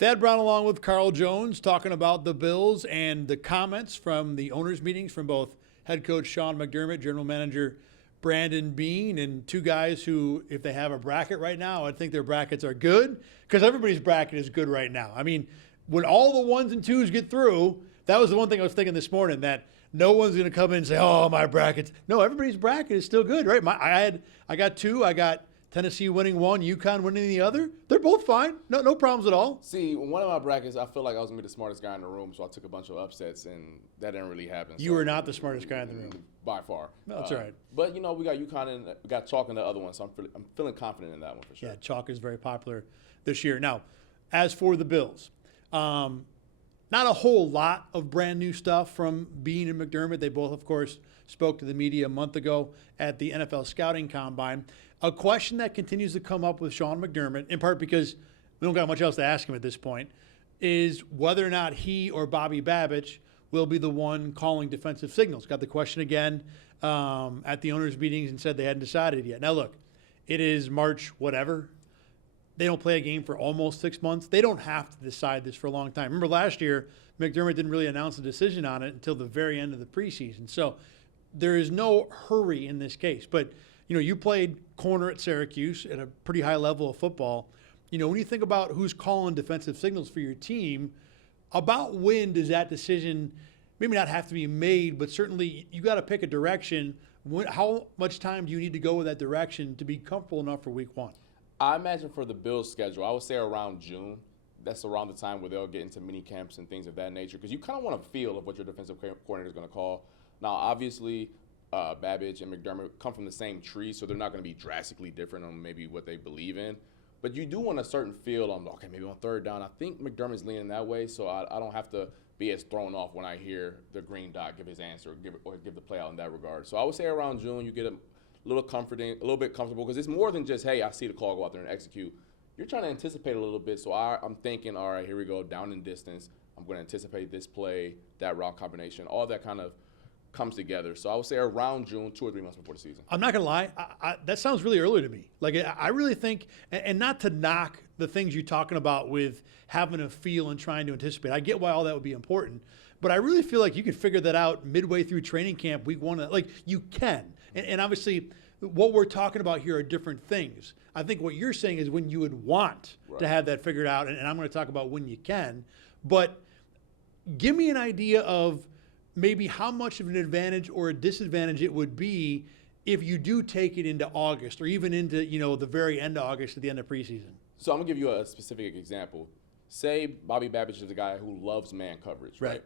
Thad Brown along with Carl Jones talking about the Bills and the comments from the owners' meetings from both head coach Sean McDermott, general manager Brandon Beane, and two guys who, if they have a bracket right now, I think their brackets are good because everybody's bracket is good right now. I mean, when all the ones and twos get through, that was the one thing I was thinking this morning, that no one's going to come in and say, oh, my bracket's. No, everybody's bracket is still good, right? I got two. I got Tennessee winning one, UConn winning the other. They're both fine. No problems at all. See, one of my brackets, I feel like I was going to be the smartest guy in the room, so I took a bunch of upsets, and that didn't really happen. You were not the smartest guy in the room. By far. No, that's all right. But, we got UConn and we got chalk in the other one, so I'm feeling confident in that one for sure. Yeah, chalk is very popular this year. Now, as for the Bills, not a whole lot of brand new stuff from Beane and McDermott. They both, of course, spoke to the media a month ago at the NFL Scouting Combine. A question that continues to come up with Sean McDermott, in part because we don't got much else to ask him at this point, is whether or not he or Bobby Babich will be the one calling defensive signals. Got the question again at the owners' meetings and said they hadn't decided yet. Now, look, it is March whatever. They don't play a game for almost 6 months. They don't have to decide this for a long time. Remember last year, McDermott didn't really announce a decision on it until the very end of the preseason. So there is no hurry in this case. But, you played corner at Syracuse at a pretty high level of football. When you think about who's calling defensive signals for your team, about when does that decision maybe not have to be made, but certainly you got to pick a direction. How much time do you need to go with that direction to be comfortable enough for week one? I imagine for the Bills' schedule, I would say around June. That's around the time where they'll get into mini camps and things of that nature, because you kind of want a feel of what your defensive coordinator is going to call. Now, obviously, Babich and McDermott come from the same tree, so they're not going to be drastically different on maybe what they believe in. But you do want a certain feel on, okay, maybe on third down. I think McDermott's leaning that way, so I don't have to be as thrown off when I hear the green dot give his answer or give the play out in that regard. So I would say around June you get a little bit comfortable, because it's more than just, hey, I see the call, go out there and execute. You're trying to anticipate a little bit, so I'm thinking, all right, here we go, down in distance. I'm going to anticipate this play, that route combination, all that kind of comes together. So I would say around June, 2 or 3 months before the season. I'm not going to lie. That sounds really early to me. Like, I really think, and not to knock the things you're talking about with having a feel and trying to anticipate. I get why all that would be important. But I really feel like you could figure that out midway through training camp, week one. Like, you can. And obviously, what we're talking about here are different things. I think what you're saying is when you would want to have that figured out, and I'm going to talk about when you can. But give me an idea of maybe how much of an advantage or a disadvantage it would be if you do take it into August or even into, the very end of August to the end of preseason. So I'm going to give you a specific example. Say Bobby Babich is a guy who loves man coverage, right?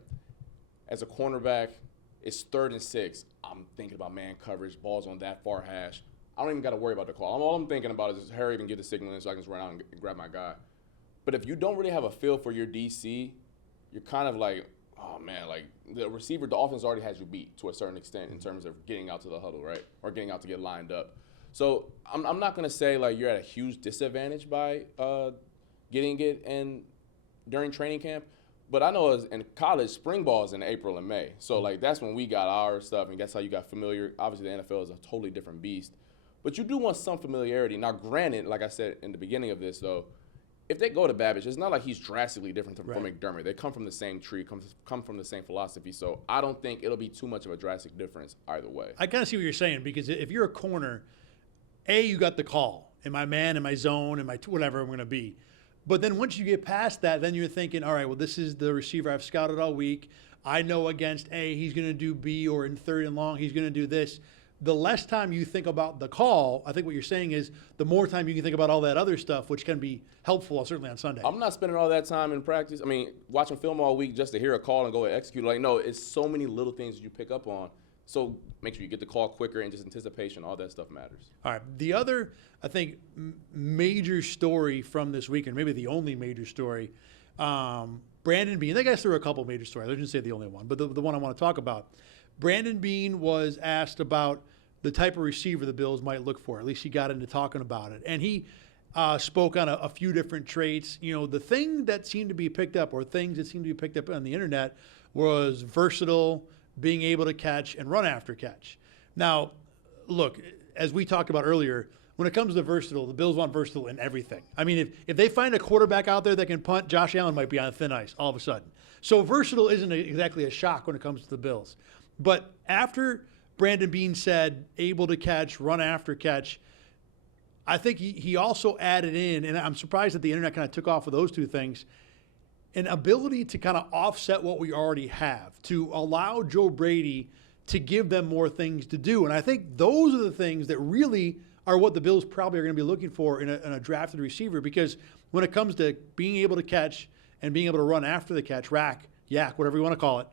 As a cornerback, it's 3rd and 6. I'm thinking about man coverage, balls on that far hash. I don't even got to worry about the call. All I'm thinking about is hurry and get the signal in so I can just run out and grab my guy. But if you don't really have a feel for your DC, you're kind of like, oh, man, like the receiver, the offense already has you beat to a certain extent in terms of getting out to the huddle, right, or getting out to get lined up. So I'm not going to say, like, you're at a huge disadvantage by getting it during training camp. But I know in college, spring ball is in April and May. So, like, that's when we got our stuff, and that's how you got familiar. Obviously, the NFL is a totally different beast. But you do want some familiarity. Now, granted, like I said in the beginning of this, though, if they go to Babich, it's not like he's drastically different from McDermott. They come from the same tree, come from the same philosophy. So I don't think it'll be too much of a drastic difference either way. I kind of see what you're saying, because if you're a corner, you got the call. Am I man? Am I zone? Am I whatever I'm going to be? But then once you get past that, then you're thinking, all right, well, this is the receiver I've scouted all week. I know against A, he's going to do B, or in 3rd and long, he's going to do this. The less time you think about the call, I think what you're saying is the more time you can think about all that other stuff, which can be helpful, certainly on Sunday. I'm not spending all that time in practice. I mean, watching film all week just to hear a call and go and execute. Like, no, it's so many little things you pick up on. So make sure you get the call quicker, and just anticipation, all that stuff matters. All right. The other, I think, major story from this weekend, maybe the only major story, Brandon Beane. I guess there were a couple major stories. I didn't say the only one, but the one I want to talk about. Brandon Beane was asked about the type of receiver the Bills might look for. At least he got into talking about it. And he spoke on a few different traits. The thing that seemed to be picked up, or things that seemed to be picked up on the internet, was versatile, being able to catch and run after catch. Now, look, as we talked about earlier, when it comes to versatile, the Bills want versatile in everything. I mean, if they find a quarterback out there that can punt, Josh Allen might be on thin ice all of a sudden. So versatile isn't exactly a shock when it comes to the Bills. But after Brandon Beane said able to catch, run after catch, I think he also added in, and I'm surprised that the internet kind of took off with those two things, an ability to kind of offset what we already have, to allow Joe Brady to give them more things to do. And I think those are the things that really are what the Bills probably are going to be looking for in a drafted receiver, because when it comes to being able to catch and being able to run after the catch, rack, yak, whatever you want to call it,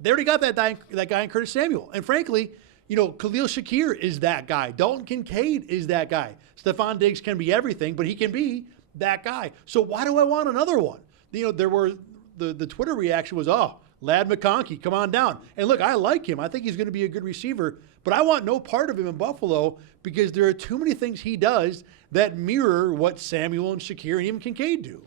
they already got that guy in Curtis Samuel. And frankly, Khalil Shakir is that guy. Dalton Kincaid is that guy. Stephon Diggs can be everything, but he can be that guy. So why do I want another one? There were the Twitter reaction was, oh, Ladd McConkey, come on down. And look, I like him. I think he's going to be a good receiver, but I want no part of him in Buffalo because there are too many things he does that mirror what Samuel and Shakir and even Kincaid do.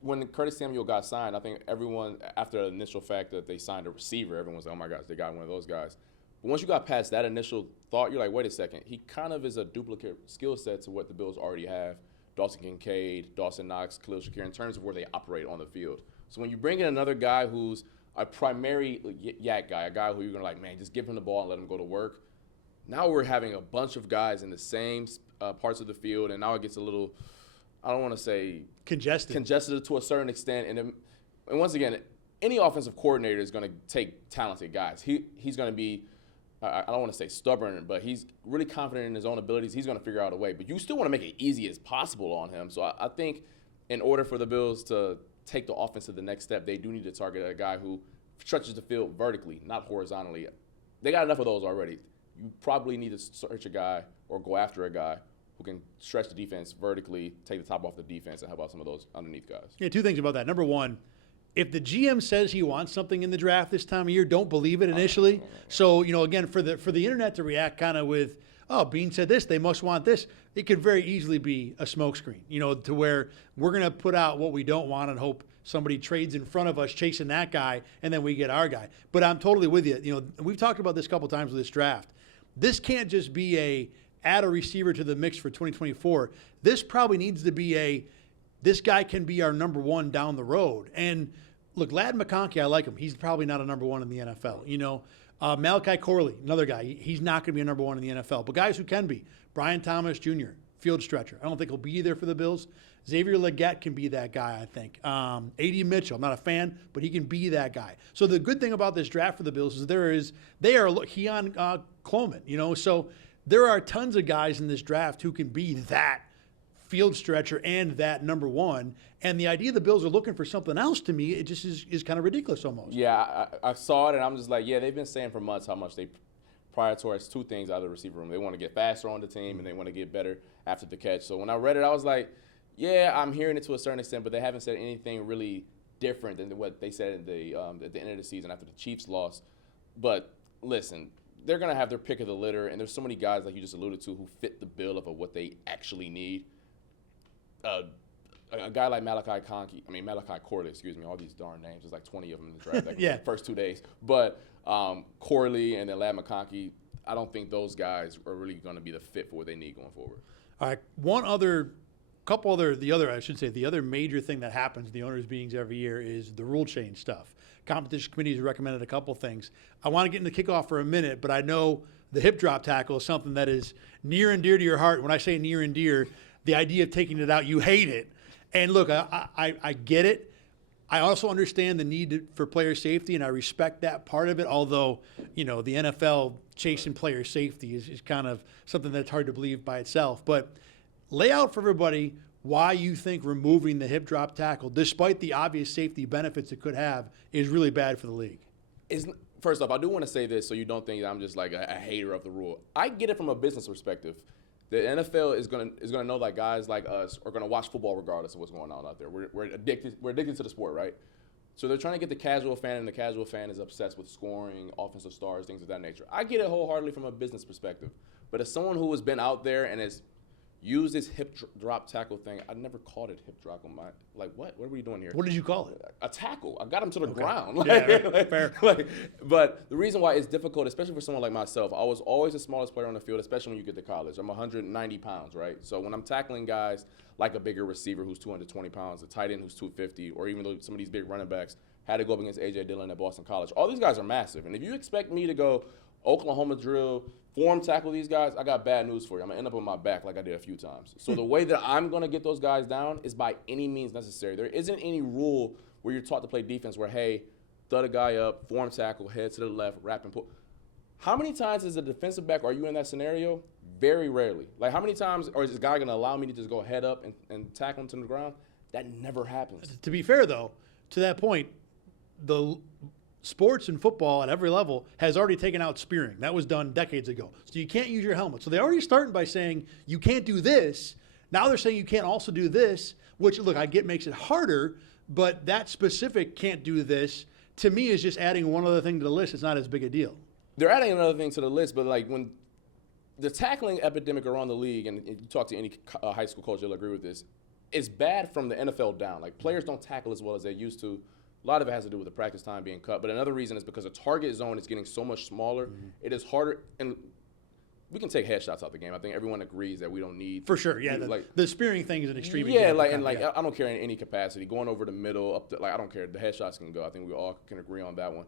When Curtis Samuel got signed, I think everyone, after the initial fact that they signed a receiver, everyone was like, oh my gosh, they got one of those guys. But once you got past that initial thought, you're like, wait a second. He kind of is a duplicate skill set to what the Bills already have. Dawson Kincaid, Dawson Knox, Khalil Shakir, in terms of where they operate on the field. So when you bring in another guy who's a primary yak guy, a guy who you're going to like, man, just give him the ball and let him go to work. Now we're having a bunch of guys in the same parts of the field, and now it gets a little, I don't want to say congested to a certain extent. And once again, any offensive coordinator is going to take talented guys. He's going to be, I don't want to say stubborn, but he's really confident in his own abilities. He's going to figure out a way. But you still want to make it easy as possible on him. So I think in order for the Bills to take the offense to the next step, they do need to target a guy who stretches the field vertically, not horizontally. They got enough of those already. You probably need to search a guy or go after a guy who can stretch the defense vertically, take the top off the defense, and help out some of those underneath guys. Yeah, two things about that. Number one, if the GM says he wants something in the draft this time of year, don't believe it initially. So, again, for the internet to react kind of with, oh, Beane said this, they must want this, it could very easily be a smokescreen, to where we're going to put out what we don't want and hope somebody trades in front of us chasing that guy, and then we get our guy. But I'm totally with you. We've talked about this a couple times with this draft. This can't just be add a receiver to the mix for 2024. This probably needs to be this guy can be our number one down the road. And look, Ladd McConkey, I like him. He's probably not a number one in the NFL. Malachi Corley, another guy. He's not going to be a number one in the NFL. But guys who can be. Brian Thomas Jr., field stretcher. I don't think he'll be there for the Bills. Xavier Legette can be that guy, I think. A.D. Mitchell, I'm not a fan, but he can be that guy. So the good thing about this draft for the Bills is they are Keon Coleman, so there are tons of guys in this draft who can be that field stretcher and that number one. And the idea the Bills are looking for something else, to me, it just is kind of ridiculous almost. Yeah, I saw it, and I'm just like, yeah, they've been saying for months how much they prioritize two things out of the receiver room. They want to get faster on the team, and they want to get better after the catch. So when I read it, I was like, yeah, I'm hearing it to a certain extent, but they haven't said anything really different than what they said at the end of the season after the Chiefs lost. But listen, they're going to have their pick of the litter, and there's so many guys, like you just alluded to, who fit the bill of what they actually need. A guy like Malachi Corley, all these darn names. There's like 20 of them in the draft, the first 2 days. But Corley and then Ladd McConkey, I don't think those guys are really going to be the fit for what they need going forward. All right, the other major thing that happens in the owners' meetings every year is the rule change stuff. Competition committees recommended a couple things. I want to get into kickoff for a minute, but I know the hip drop tackle is something that is near and dear to your heart. When I say near and dear, the idea of taking it out, you hate it. And look, I get it. I also understand the need for player safety, and I respect that part of it, although, the NFL chasing player safety is kind of something that's hard to believe by itself. But lay out for everybody why you think removing the hip drop tackle, despite the obvious safety benefits it could have, is really bad for the league. First off, I do want to say this so you don't think that I'm just like a hater of the rule. I get it from a business perspective. The NFL is gonna know that guys like us are gonna watch football regardless of what's going on out there. We're addicted to the sport, right? So they're trying to get the casual fan, and the casual fan is obsessed with scoring, offensive stars, things of that nature. I get it wholeheartedly from a business perspective. But as someone who has been out there and has use this hip drop tackle thing. I never called it hip drop on my, like, what? What are we doing here? What did you call it? A tackle. I got him to the ground. Fair. But the reason why it's difficult, especially for someone like myself, I was always the smallest player on the field, especially when you get to college. I'm 190 pounds, right? So when I'm tackling guys like a bigger receiver who's 220 pounds, a tight end who's 250, or even though some of these big running backs had to go up against A.J. Dillon at Boston College, all these guys are massive. And if you expect me to go Oklahoma drill, form tackle these guys, I got bad news for you. I'm going to end up on my back like I did a few times. So the way that I'm going to get those guys down is by any means necessary. There isn't any rule where you're taught to play defense where, hey, thud a guy up, form tackle, head to the left, wrap and pull. How many times as a defensive back are you in that scenario? Very rarely. Like, how many times is this guy going to allow me to just go head up and tackle him to the ground? That never happens. To be fair, though, to that point, the sports and football at every level has already taken out spearing. That was done decades ago. So you can't use your helmet. So they already started by saying you can't do this. Now they're saying you can't also do this, which, look, I get makes it harder, but that specific can't do this, to me, is just adding one other thing to the list. It's not as big a deal. They're adding another thing to the list, but like when the tackling epidemic around the league, and you talk to any high school coach, they'll agree with this, it's bad from the NFL down. Like, players don't tackle as well as they used to. A lot of it has to do with the practice time being cut. But another reason is because the target zone is getting so much smaller. Mm-hmm. It is harder. And we can take headshots out the game. I think everyone agrees that we don't need. For sure, yeah. The spearing thing is an extreme example. I don't care in any capacity. Going over the middle, up to, I don't care. The headshots can go. I think we all can agree on that one.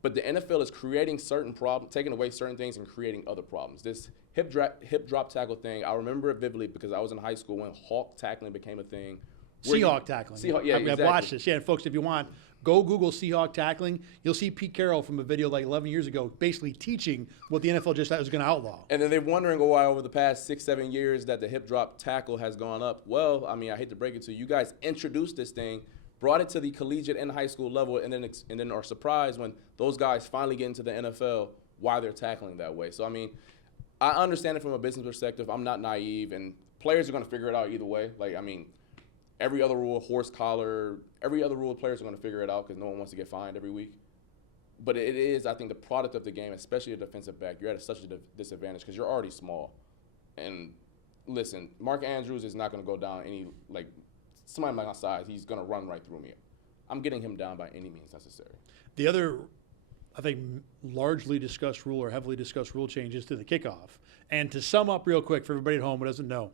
But the NFL is creating certain problems, taking away certain things and creating other problems. This hip drop tackle thing, I remember it vividly because I was in high school when hawk tackling became a thing. Seahawk tackling. Yeah, I've watched this. Yeah, and folks, if you want, go Google Seahawk tackling. You'll see Pete Carroll from a video like 11 years ago basically teaching what the NFL just was going to outlaw. And then they're wondering why over the past 6-7 years that the hip drop tackle has gone up. Well, I mean, I hate to break it to you. You guys introduced this thing, brought it to the collegiate and high school level, and then are surprised when those guys finally get into the NFL why they're tackling that way. So, I mean, I understand it from a business perspective. I'm not naive, and players are going to figure it out either way. Like, I mean, every other rule, horse collar, every other rule, players are going to figure it out because no one wants to get fined every week. But it is, I think, the product of the game, especially a defensive back. You're at such a disadvantage because you're already small. And listen, Mark Andrews is not going to go down somebody my size, he's going to run right through me. I'm getting him down by any means necessary. The other, I think, largely discussed rule or heavily discussed rule changes to the kickoff. And to sum up real quick for everybody at home who doesn't know,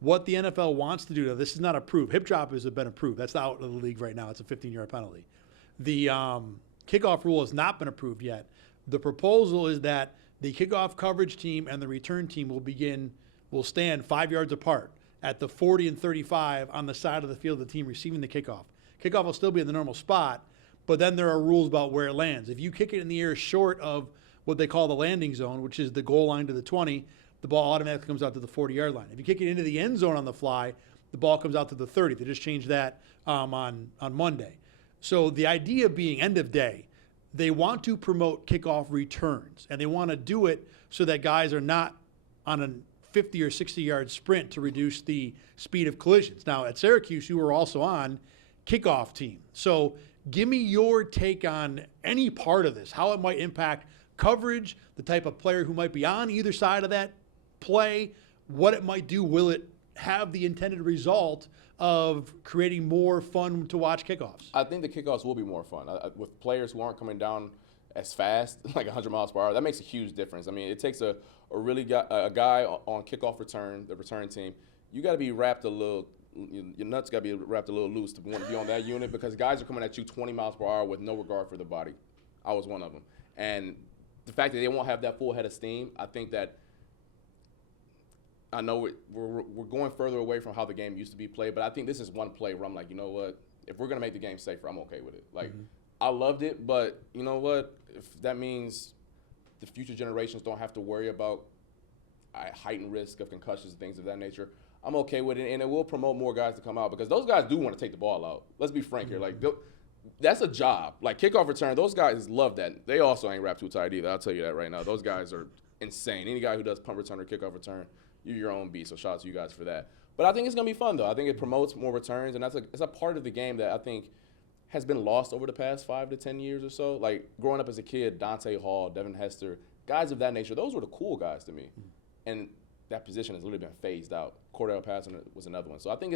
what the NFL wants to do, now this is not approved. Hip drop has been approved. That's out of the league right now. It's a 15-yard penalty. The kickoff rule has not been approved yet. The proposal is that the kickoff coverage team and the return team will stand 5 yards apart at the 40 and 35 on the side of the field of the team receiving the kickoff. Kickoff will still be in the normal spot, but then there are rules about where it lands. If you kick it in the air short of what they call the landing zone, which is the goal line to the 20, the ball automatically comes out to the 40-yard line. If you kick it into the end zone on the fly, the ball comes out to the 30. They just changed that on Monday. So the idea being, end of day, they want to promote kickoff returns, and they want to do it so that guys are not on a 50 or 60-yard sprint to reduce the speed of collisions. Now, at Syracuse, you were also on kickoff team. So give me your take on any part of this, how it might impact coverage, the type of player who might be on either side of that play, what it might do. Will it have the intended result of creating more fun to watch kickoffs? I think the kickoffs will be more fun with players who aren't coming down as fast, like 100 miles per hour. That makes a huge difference. I mean, it takes a guy on kickoff return, the return team. You got to be wrapped a little. Your nuts got to be wrapped a little loose to want to be on that unit because guys are coming at you 20 miles per hour with no regard for the body. I was one of them, and the fact that they won't have that full head of steam, I think that. I know we're going further away from how the game used to be played, but I think this is one play where I'm like, you know what? If we're going to make the game safer, I'm okay with it. Like, I loved it, but you know what? If that means the future generations don't have to worry about a heightened risk of concussions and things of that nature, I'm okay with it, and it will promote more guys to come out because those guys do want to take the ball out. Let's be frank here. Like, that's a job. Like, kickoff return, those guys love that. They also ain't wrapped too tight either. I'll tell you that right now. Those guys are insane. Any guy who does punt return or kickoff return, you're your own beast, so shout out to you guys for that. But I think it's going to be fun, though. I think it promotes more returns, and it's a part of the game that I think has been lost over the past 5 to 10 years or so. Like, growing up as a kid, Dante Hall, Devin Hester, guys of that nature, those were the cool guys to me. And that position has literally been phased out. Cordell Patterson was another one. So I think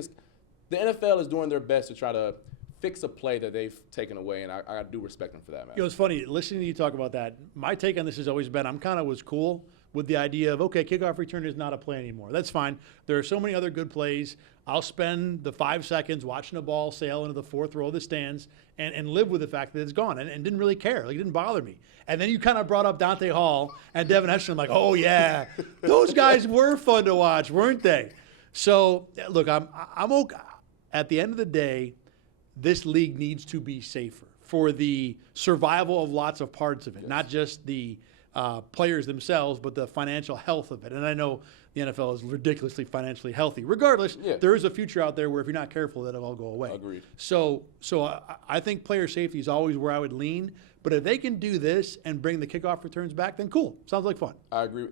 the NFL is doing their best to try to fix a play that they've taken away, and I do respect them for that, man. You know, it's funny, listening to you talk about that, my take on this has always been, was cool with the idea of, okay, kickoff return is not a play anymore. That's fine. There are so many other good plays. I'll spend the 5 seconds watching a ball sail into the 4th row of the stands and live with the fact that it's gone and didn't really care. Like, it didn't bother me. And then you kind of brought up Dante Hall and Devin Hester. Like, oh, yeah, those guys were fun to watch, weren't they? So, look, I'm okay. At the end of the day, this league needs to be safer for the survival of lots of parts of it, not just the players themselves, but the financial health of it. And I know the NFL is ridiculously financially healthy. Regardless, there is a future out there where if you're not careful, that'll all go away. Agreed. So I think player safety is always where I would lean. But if they can do this and bring the kickoff returns back, then cool. Sounds like fun. I agree.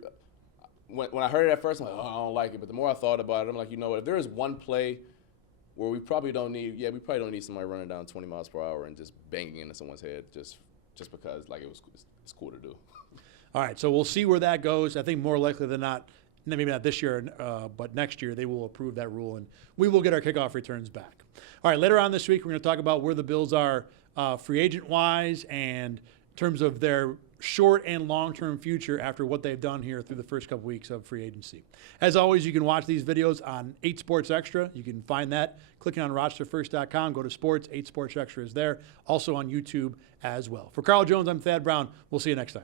When I heard it at first, I'm like, oh, I don't like it. But the more I thought about it, I'm like, you know what? If there is one play where we probably don't need somebody running down 20 miles per hour and just banging into someone's head just because it's cool to do. All right, so we'll see where that goes. I think more likely than not, maybe not this year, but next year they will approve that rule, and we will get our kickoff returns back. All right, later on this week, we're going to talk about where the Bills are free agent-wise and in terms of their short and long-term future after what they've done here through the first couple weeks of free agency. As always, you can watch these videos on 8 Sports Extra. You can find that clicking on RochesterFirst.com. Go to Sports. 8 Sports Extra is there. Also on YouTube as well. For Carl Jones, I'm Thad Brown. We'll see you next time.